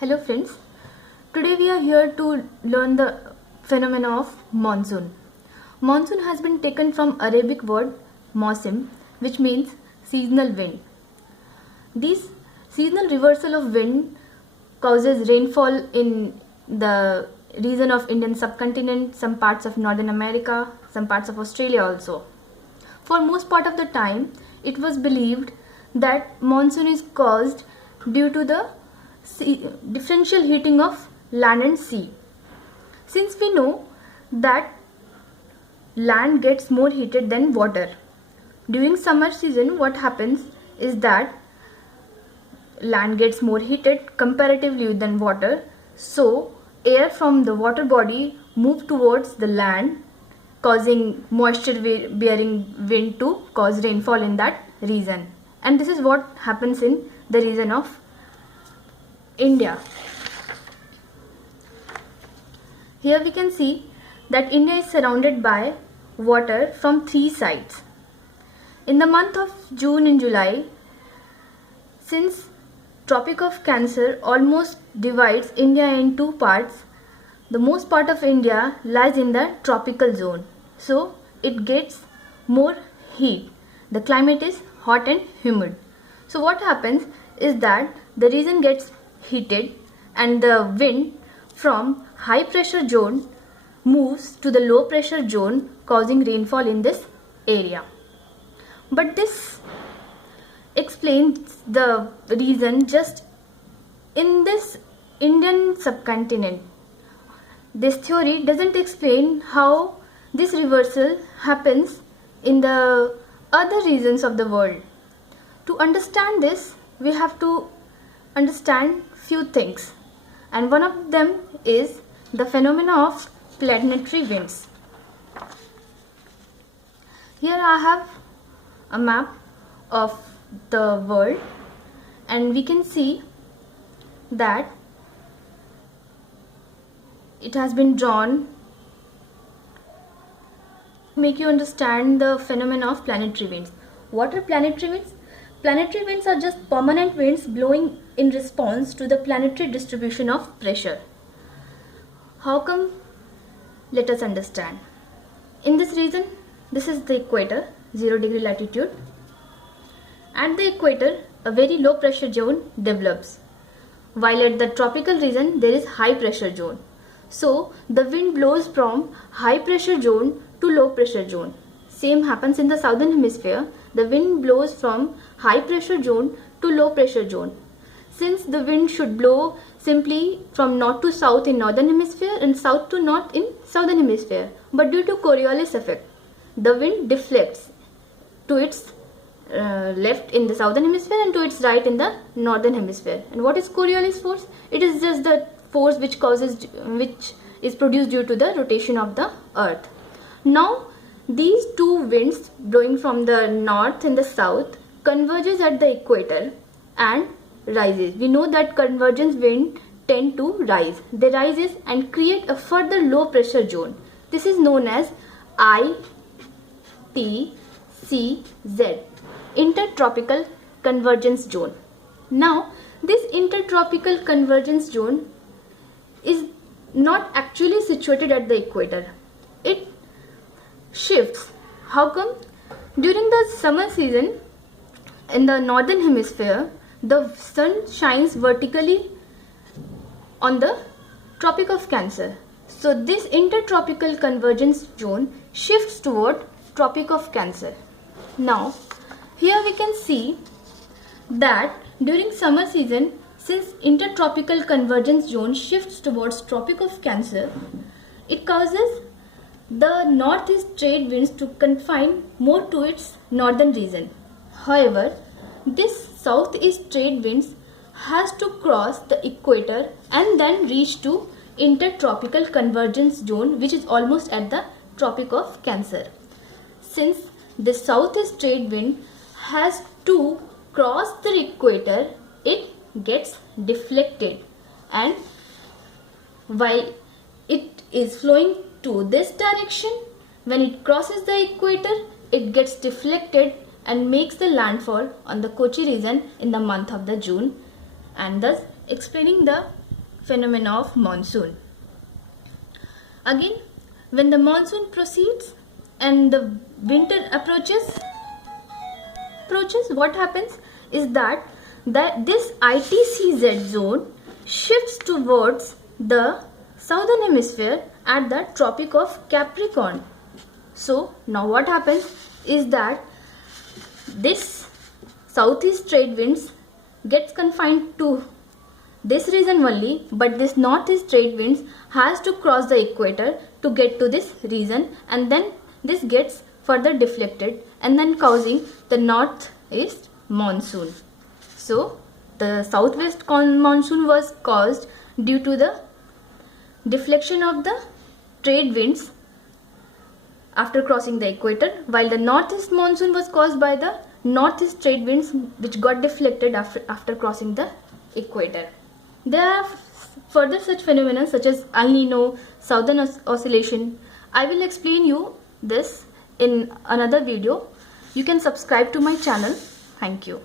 Hello friends, today we are here to learn the phenomena of monsoon. Monsoon has been taken from Arabic word mausim, which means seasonal wind. This seasonal reversal of wind causes rainfall in the region of Indian subcontinent, some parts of Northern America, some parts of Australia also. For most part of the time, it was believed that monsoon is caused due to the differential heating of land and sea. Since we know that land gets more heated than water, during summer season what happens is that land gets more heated comparatively than water, so air from the water body moves towards the land, causing moisture bearing wind to cause rainfall in that region. And this is what happens in the region of India. Here we can see that India is surrounded by water from three sides. In the month of June and July, since Tropic of Cancer almost divides India in two parts, the most part of India lies in the tropical zone, so it gets more heat. The climate is hot and humid. So what happens is that the region gets heated and the wind from high pressure zone moves to the low pressure zone, causing rainfall in this area. But this explains the reason just in this Indian subcontinent. This theory doesn't explain how this reversal happens in the other regions of the world. To understand this, we have to understand few things, and one of them is the phenomena of planetary winds. Here I have a map of the world, and we can see that it has been drawn to make you understand the phenomena of planetary winds. What are planetary winds? Planetary winds are just permanent winds blowing in response to the planetary distribution of pressure. How come? Let us understand. In this region, this is the equator, 0 degree latitude. At the equator, a very low pressure zone develops, while at the tropical region there is high pressure zone. So the wind blows from high pressure zone to low pressure zone. Same happens in the southern hemisphere. The wind blows from high pressure zone to low pressure zone. Since the wind should blow simply from north to south in northern hemisphere and south to north in southern hemisphere, but due to Coriolis effect, the wind deflects to its left in the southern hemisphere and to its right in the northern hemisphere. And what is Coriolis force? It is just the force which is produced due to the rotation of the earth. Now these two winds blowing from the north and the south converges at the equator and rises. We know that convergence wind tend to rise. They rises and create a further low pressure zone. This is known as ITCZ, intertropical convergence zone. Now this intertropical convergence zone is not actually situated at the equator. It shifts. How come? During the summer season in the northern hemisphere, the sun shines vertically on the Tropic of Cancer. So this intertropical convergence zone shifts toward Tropic of Cancer. Now here we can see that during summer season, since intertropical convergence zone shifts towards Tropic of Cancer, it causes the northeast trade winds to confine more to its northern region. However, this southeast trade winds has to cross the equator and then reach to intertropical convergence zone, which is almost at the Tropic of Cancer. Since the southeast trade wind has to cross the equator, it gets deflected, and while it is flowing to this direction, when it crosses the equator, it gets deflected and makes the landfall on the Kochi region in the month of the June, and thus explaining the phenomena of monsoon. Again, when the monsoon proceeds and the winter approaches, what happens is that this ITCZ zone shifts towards the southern hemisphere at the Tropic of Capricorn. So now what happens is that this southeast trade winds gets confined to this region only, but this northeast trade winds has to cross the equator to get to this region, and then this gets further deflected and then causing the northeast monsoon. So the southwest monsoon was caused due to the deflection of the trade winds after crossing the equator, while the northeast monsoon was caused by the northeast trade winds which got deflected after crossing the equator. There are further such phenomena such as El Nino, Southern Oscillation. I will explain you this in another video. You can subscribe to my channel. Thank you.